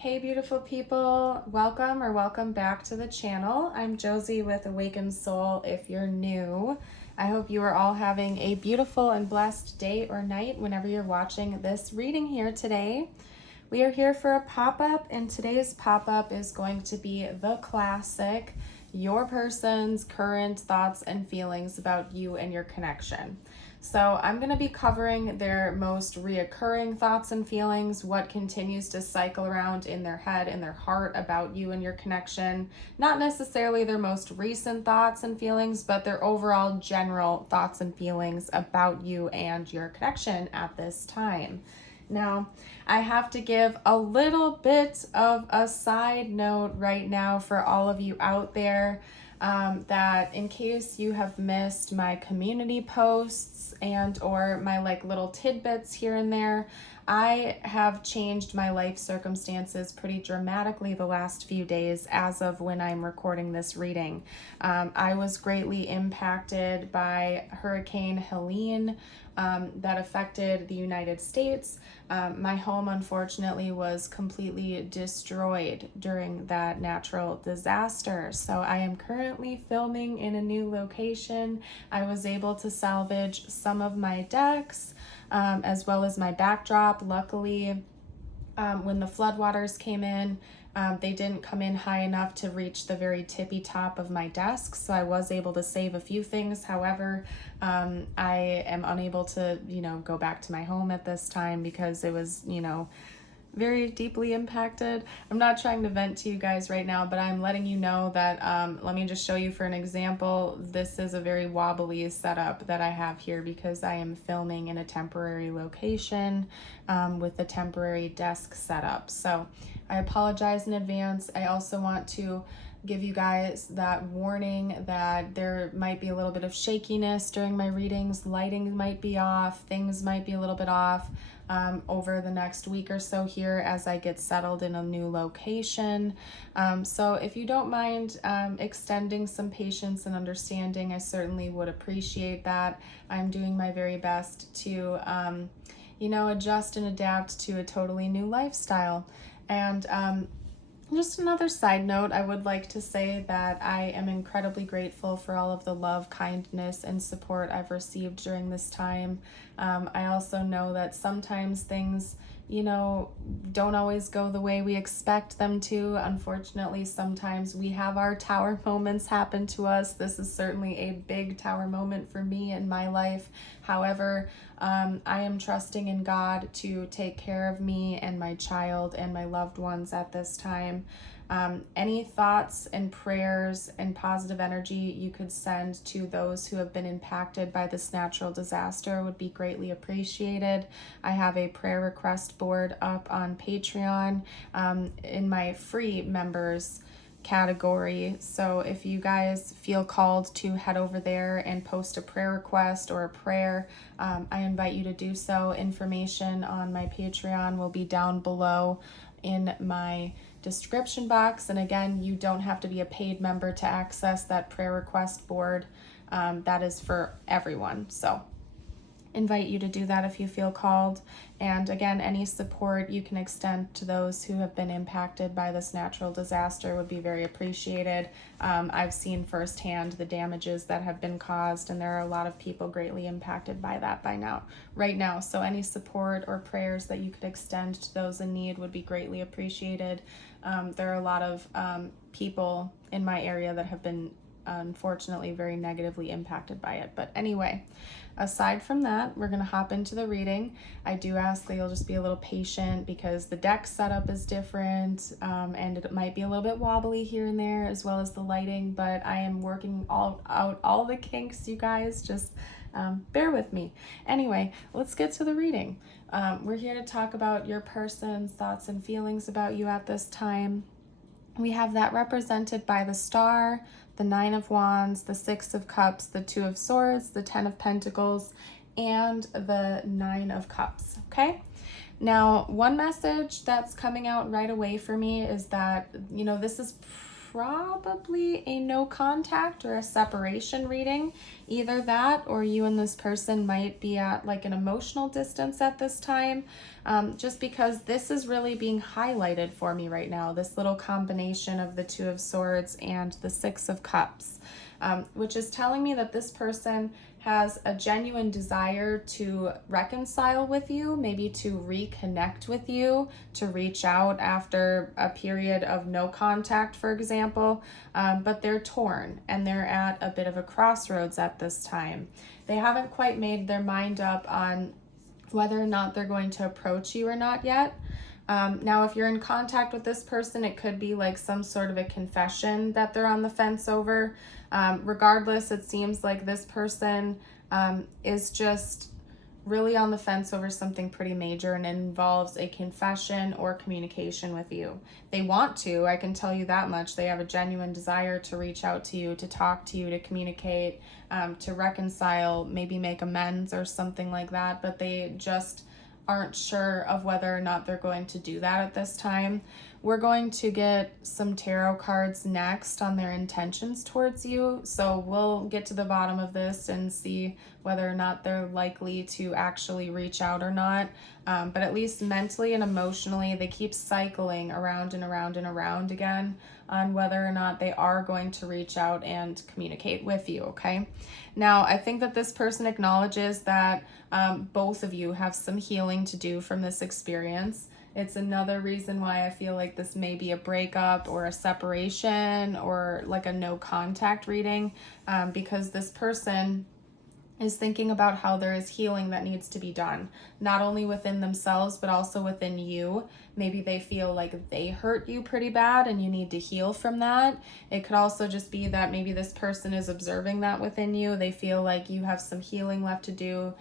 Hey beautiful people, welcome back to the channel. I'm Josie with Awakened Soul. If you're new, I hope you are all having a beautiful and blessed day or night whenever you're watching this reading here today. We are here for a pop-up, and today's pop-up is going to be the classic, your person's current thoughts and feelings about you and your connection. So I'm going to be covering their most reoccurring thoughts and feelings, what continues to cycle around in their head and their heart about you and your connection. Not necessarily their most recent thoughts and feelings, but their overall general thoughts and feelings about you and your connection at this time. Now, I have to give a little bit of a side note right now for all of you out there, that in case you have missed my community posts and or my little tidbits here and there, I have changed my life circumstances pretty dramatically the last few days as of when I'm recording this reading. I was greatly impacted by Hurricane Helene that affected the United States. My home, unfortunately, was completely destroyed during that natural disaster. So I am currently filming in a new location. I was able to salvage some of my decks, as well as my backdrop. Luckily, when the floodwaters came in, they didn't come in high enough to reach the very tippy top of my desk, so I was able to save a few things. However, I am unable to, go back to my home at this time because it was, very deeply impacted. I'm not trying to vent to you guys right now, but I'm letting you know that, let me just show you for an example. This is a very wobbly setup that I have here because I am filming in a temporary location with a temporary desk setup. So I apologize in advance. I also want to give you guys that warning that there might be a little bit of shakiness during my readings. Lighting might be off, things might be a little bit off over the next week or so here as I get settled in a new location. So if you don't mind extending some patience and understanding, I certainly would appreciate that. I'm doing my very best to adjust and adapt to a totally new lifestyle. And just another side note, I would like to say that I am incredibly grateful for all of the love, kindness, and support I've received during this time. I also know that sometimes things, don't always go the way we expect them to. Unfortunately, sometimes we have our tower moments happen to us. This is certainly a big tower moment for me in my life. However, I am trusting in God to take care of me and my child and my loved ones at this time. Any thoughts and prayers and positive energy you could send to those who have been impacted by this natural disaster would be greatly appreciated. I have a prayer request board up on Patreon in my free members category. So if you guys feel called to head over there and post a prayer request or a prayer, I invite you to do so. Information on my Patreon will be down below in my description box. And again, you don't have to be a paid member to access that prayer request board. That is for everyone. So invite you to do that if you feel called. And again, any support you can extend to those who have been impacted by this natural disaster would be very appreciated. I've seen firsthand the damages that have been caused, and there are a lot of people greatly impacted by that right now. So any support or prayers that you could extend to those in need would be greatly appreciated. There are a lot of people in my area that have been unfortunately very negatively impacted by it. But anyway, aside from that, we're going to hop into the reading. I do ask that you'll just be a little patient because the deck setup is different, and it might be a little bit wobbly here and there, as well as the lighting, but I am working out all the kinks, you guys. Just bear with me. Anyway, let's get to the reading. We're here to talk about your person's thoughts and feelings about you at this time. We have that represented by the Star, the Nine of Wands, the Six of Cups, the Two of Swords, the Ten of Pentacles, and the Nine of Cups, okay? Now, one message that's coming out right away for me is that, this is probably a no contact or a separation reading. Either that, or you and this person might be at like an emotional distance at this time, just because this is really being highlighted for me right now, this little combination of the Two of Swords and the Six of Cups, which is telling me that this person has a genuine desire to reconcile with you, maybe to reconnect with you, to reach out after a period of no contact, for example, but they're torn and they're at a bit of a crossroads at this time. They haven't quite made their mind up on whether or not they're going to approach you or not yet. Now, if you're in contact with this person, it could be like some sort of a confession that they're on the fence over. Regardless, it seems like this person is just really on the fence over something pretty major, and it involves a confession or communication with you. They want to, I can tell you that much. They have a genuine desire to reach out to you, to talk to you, to communicate, to reconcile, maybe make amends or something like that, but they just aren't sure of whether or not they're going to do that at this time. We're going to get some tarot cards next on their intentions towards you, so we'll get to the bottom of this and see whether or not they're likely to actually reach out or not. But at least mentally and emotionally, they keep cycling around and around and around again on whether or not they are going to reach out and communicate with you, okay? Now, I think that this person acknowledges that both of you have some healing to do from this experience. It's another reason why I feel like this may be a breakup or a separation or like a no contact reading, because this person is thinking about how there is healing that needs to be done, not only within themselves, but also within you. Maybe they feel like they hurt you pretty bad and you need to heal from that. It could also just be that maybe this person is observing that within you. They feel like you have some healing left to do,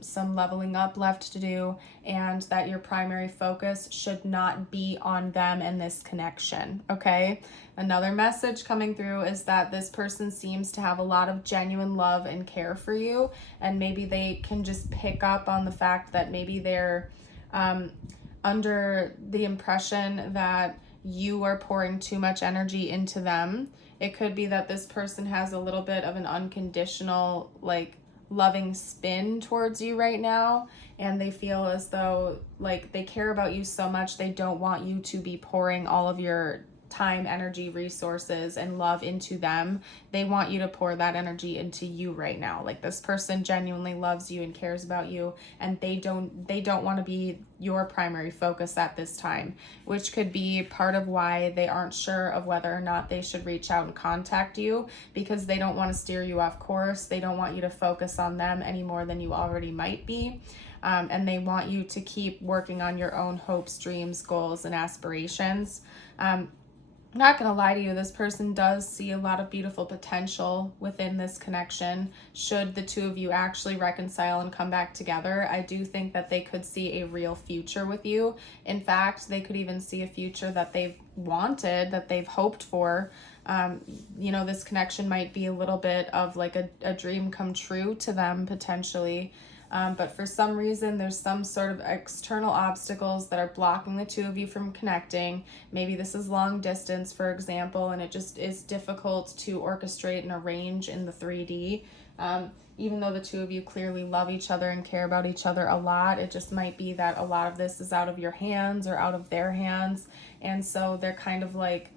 some leveling up left to do, and that your primary focus should not be on them and this connection, okay? Another message coming through is that this person seems to have a lot of genuine love and care for you, and maybe they can just pick up on the fact that maybe they're under the impression that you are pouring too much energy into them. It could be that this person has a little bit of an unconditional, like, loving spin towards you right now, and they feel as though like they care about you so much they don't want you to be pouring all of your time, energy, resources, and love into them. They want you to pour that energy into you right now. Like, this person genuinely loves you and cares about you, and they don't want to be your primary focus at this time, which could be part of why they aren't sure of whether or not they should reach out and contact you, because they don't want to steer you off course. They don't want you to focus on them any more than you already might be. And they want you to keep working on your own hopes, dreams, goals, and aspirations. I'm not going to lie to you, this person does see a lot of beautiful potential within this connection. Should the two of you actually reconcile and come back together, I do think that they could see a real future with you. In fact, they could even see a future that they've wanted, that they've hoped for. This connection might be a little bit of like a dream come true to them potentially. But for some reason, there's some sort of external obstacles that are blocking the two of you from connecting. Maybe this is long distance, for example, and it just is difficult to orchestrate and arrange in the 3D. Even though the two of you clearly love each other and care about each other a lot, it just might be that a lot of this is out of your hands or out of their hands. And so they're kind of like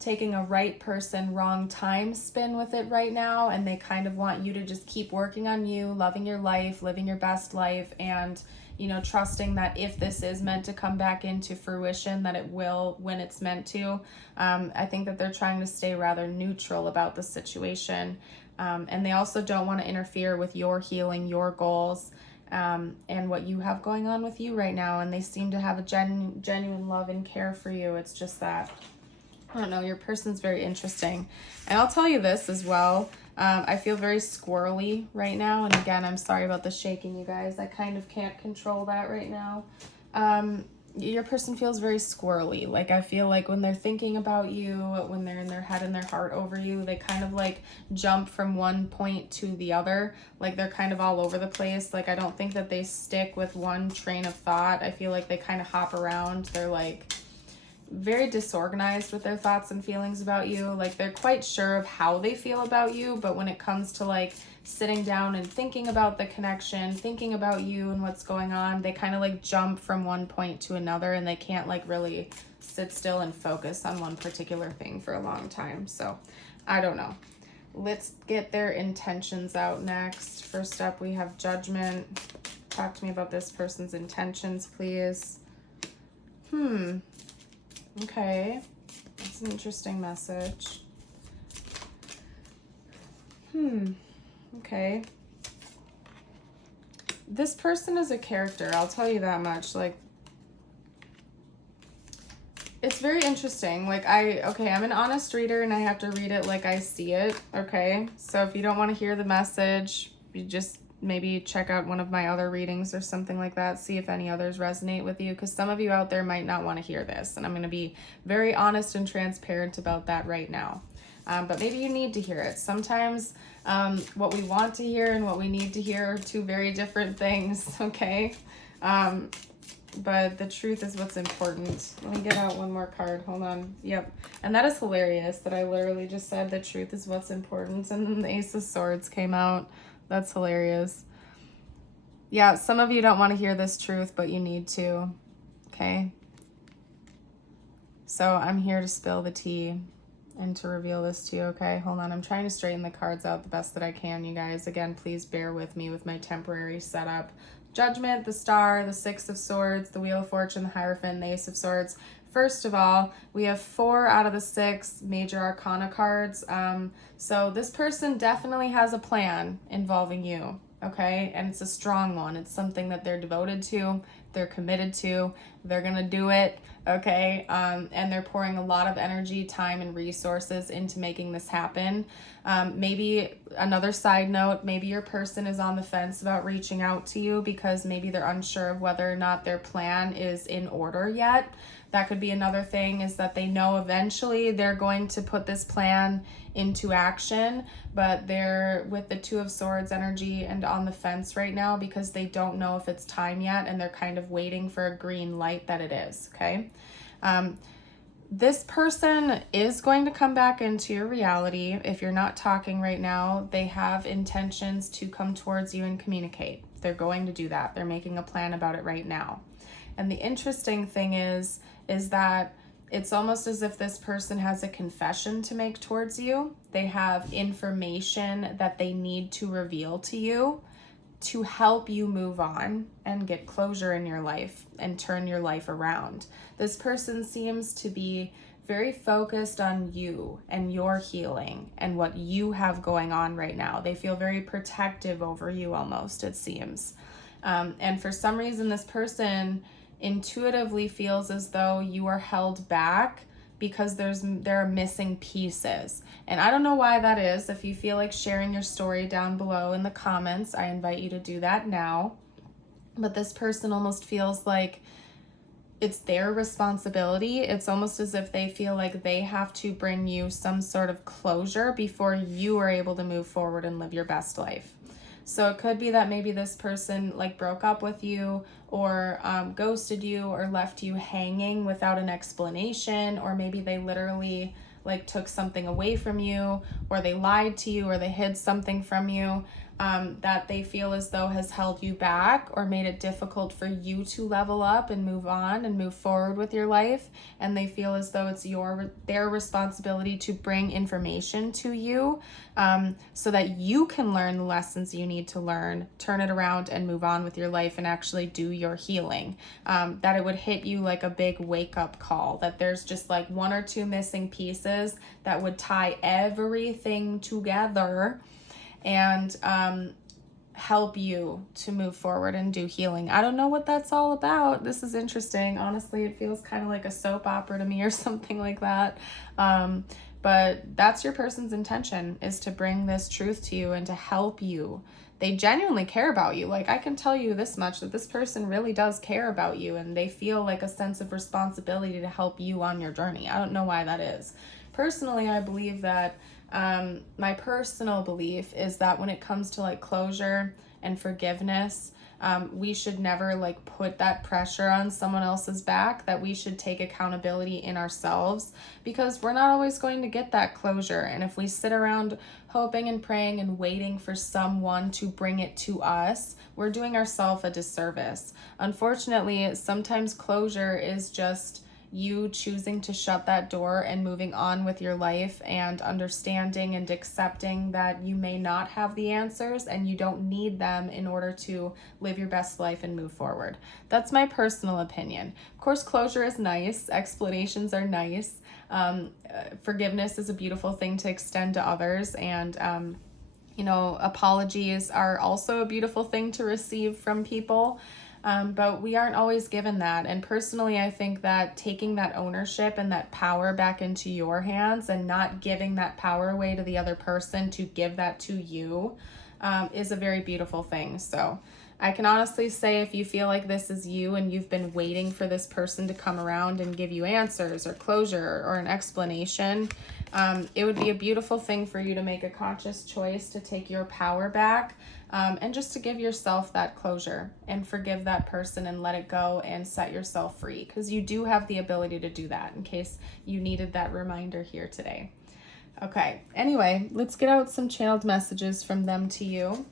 taking a right person, wrong time spin with it right now, and they kind of want you to just keep working on you, loving your life, living your best life, and trusting that if this is meant to come back into fruition, that it will when it's meant to. I think that they're trying to stay rather neutral about the situation, and they also don't want to interfere with your healing, your goals, and what you have going on with you right now. And they seem to have a genuine love and care for you. It's just that, I don't know, your person's very interesting. And I'll tell you this as well. I feel very squirrely right now. And again, I'm sorry about the shaking, you guys. I kind of can't control that right now. Your person feels very squirrely. Like, I feel like when they're thinking about you, when they're in their head and their heart over you, they kind of like jump from one point to the other. Like, they're kind of all over the place. Like, I don't think that they stick with one train of thought. I feel like they kind of hop around. They're like, very disorganized with their thoughts and feelings about you. Like they're quite sure of how they feel about you, but when it comes to like sitting down and thinking about the connection, thinking about you and what's going on, they kind of like jump from one point to another, and they can't like really sit still and focus on one particular thing for a long time. So I don't know. Let's get their intentions out next. First up, we have Judgment. Talk to me about this person's intentions, please. Okay. That's an interesting message. Okay. This person is a character, I'll tell you that much. Like, it's very interesting. Like, I'm an honest reader and I have to read it like I see it, okay? So if you don't want to hear the message, you just maybe check out one of my other readings or something like that. See if any others resonate with you, because some of you out there might not want to hear this. And I'm going to be very honest and transparent about that right now. But maybe you need to hear it. Sometimes what we want to hear and what we need to hear are two very different things, okay? But the truth is what's important. Let me get out one more card. Hold on. Yep. And that is hilarious that I literally just said the truth is what's important, and then the Ace of Swords came out. That's hilarious. Yeah, some of you don't want to hear this truth, but you need to. Okay? So I'm here to spill the tea and to reveal this to you, okay? Hold on. I'm trying to straighten the cards out the best that I can, you guys. Again, please bear with me with my temporary setup. Judgment, the Star, the Six of Swords, the Wheel of Fortune, the Hierophant, the Ace of Swords. First of all, we have 4 out of the 6 major arcana cards. So this person definitely has a plan involving you, okay? And it's a strong one. It's something that they're devoted to, they're committed to, they're gonna do it, okay? And they're pouring a lot of energy, time, and resources into making this happen. Maybe another side note, maybe your person is on the fence about reaching out to you because maybe they're unsure of whether or not their plan is in order yet. That could be another thing, is that they know eventually they're going to put this plan into action, but they're with the Two of Swords energy and on the fence right now because they don't know if it's time yet, and they're kind of waiting for a green light that it is, okay? This person is going to come back into your reality. If you're not talking right now, they have intentions to come towards you and communicate. They're going to do that. They're making a plan about it right now. And the interesting thing is that it's almost as if this person has a confession to make towards you. They have information that they need to reveal to you to help you move on and get closure in your life and turn your life around. This person seems to be very focused on you and your healing and what you have going on right now. They feel very protective over you almost, it seems. And for some reason, this person intuitively feels as though you are held back because there are missing pieces. And I don't know why that is. If you feel like sharing your story down below in the comments, I invite you to do that now. But this person almost feels like it's their responsibility. It's almost as if they feel like they have to bring you some sort of closure before you are able to move forward and live your best life. So it could be that maybe this person like broke up with you or ghosted you or left you hanging without an explanation, or maybe they literally like took something away from you, or they lied to you, or they hid something from you that they feel as though has held you back or made it difficult for you to level up and move on and move forward with your life. And they feel as though it's their responsibility to bring information to you so that you can learn the lessons you need to learn, turn it around and move on with your life and actually do your healing. That it would hit you like a big wake-up call, that there's just like 1 or 2 missing pieces that would tie everything together and help you to move forward and do healing. I don't know what that's all about. This is interesting. Honestly, it feels kind of like a soap opera to me or something like that. But that's your person's intention, is to bring this truth to you and to help you. They genuinely care about you. Like, I can tell you this much, that this person really does care about you, and they feel like a sense of responsibility to help you on your journey. I don't know why that is. Personally, I believe that my personal belief is that when it comes to like closure and forgiveness, We should never like put that pressure on someone else's back, that we should take accountability in ourselves, because we're not always going to get that closure. And if we sit around hoping and praying and waiting for someone to bring it to us, we're doing ourselves a disservice. Unfortunately, sometimes closure is just you choosing to shut that door and moving on with your life, and understanding and accepting that you may not have the answers and you don't need them in order to live your best life and move forward. That's my personal opinion. Of course, closure is nice. Explanations are nice. Forgiveness is a beautiful thing to extend to others. And, apologies are also a beautiful thing to receive from people. But we aren't always given that. And personally, I think that taking that ownership and that power back into your hands and not giving that power away to the other person to give that to you is a very beautiful thing. So I can honestly say, if you feel like this is you and you've been waiting for this person to come around and give you answers or closure or an explanation, it would be a beautiful thing for you to make a conscious choice to take your power back, and just to give yourself that closure and forgive that person and let it go and set yourself free, because you do have the ability to do that, in case you needed that reminder here today. Okay, anyway, let's get out some channeled messages from them to you.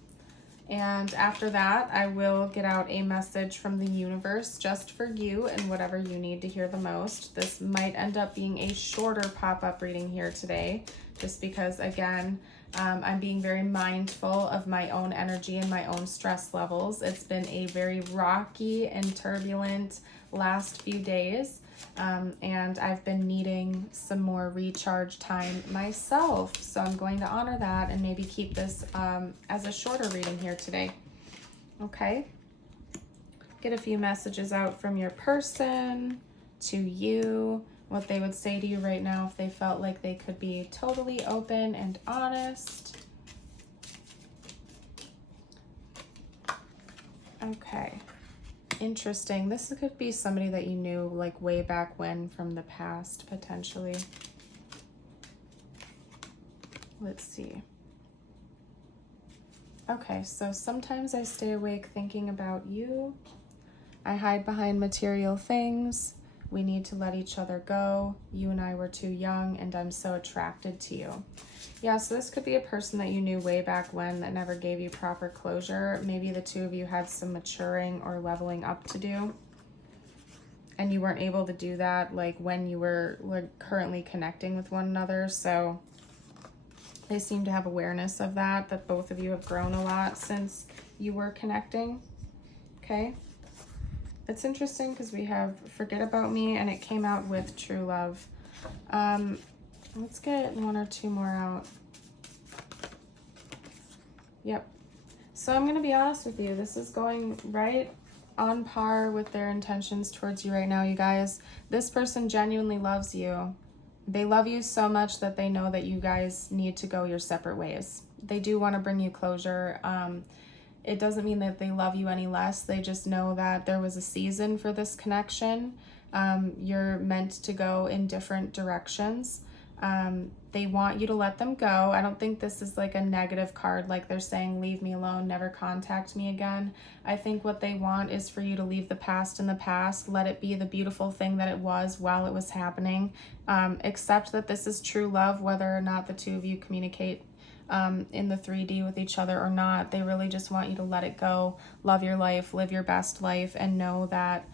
And after that, I will get out a message from the universe just for you and whatever you need to hear the most. This might end up being a shorter pop-up reading here today, just because, again, I'm being very mindful of my own energy and my own stress levels. It's been a very rocky and turbulent last few days, and I've been needing some more recharge time myself. So I'm going to honor that and maybe keep this as a shorter reading here today. Okay. Get a few messages out from your person to you, what they would say to you right now if they felt like they could be totally open and honest. Okay. Interesting. This could be somebody that you knew like way back when, from the past, potentially. Let's see. Okay, so sometimes I stay awake thinking about you. I hide behind material things. We need to let each other go. You and I were too young, and I'm so attracted to you. Yeah, so this could be a person that you knew way back when that never gave you proper closure. Maybe the two of you had some maturing or leveling up to do, and you weren't able to do that like when you were like currently connecting with one another. So they seem to have awareness of that both of you have grown a lot since you were connecting. Okay. It's interesting because we have Forget About Me, and it came out with True Love. Let's get one or two more out. Yep. So I'm going to be honest with you. This is going right on par with their intentions towards you right now, you guys. This person genuinely loves you. They love you so much that they know that you guys need to go your separate ways. They do want to bring you closure. It doesn't mean that they love you any less. They just know that there was a season for this connection. You're meant to go in different directions. They want you to let them go. I don't think this is like a negative card, like they're saying, leave me alone, never contact me again. I think what they want is for you to leave the past in the past, let it be the beautiful thing that it was while it was happening. Accept that this is true love, whether or not the two of you communicate in the 3D with each other or not. They really just want you to let it go, love your life, live your best life, and know that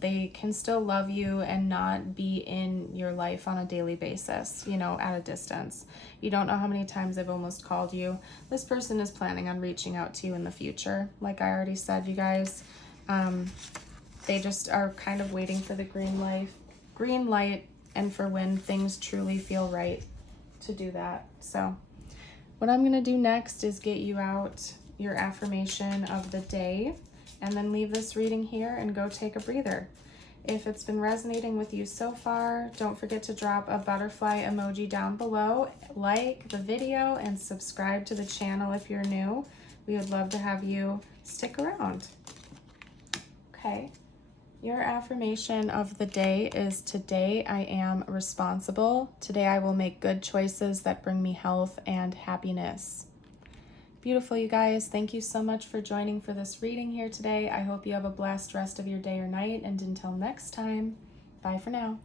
they can still love you and not be in your life on a daily basis, at a distance. You don't know how many times I've almost called you. This person is planning on reaching out to you in the future. Like I already said, you guys, they just are kind of waiting for the green light and for when things truly feel right to do that. So what I'm going to do next is get you out your affirmation of the day, and then leave this reading here and go take a breather. If it's been resonating with you so far, don't forget to drop a butterfly emoji down below, like the video, and subscribe to the channel if you're new. We would love to have you stick around. Okay. Your affirmation of the day is, today I am responsible. Today I will make good choices that bring me health and happiness. Beautiful, you guys. Thank you so much for joining for this reading here today. I hope you have a blessed rest of your day or night. And until next time, bye for now.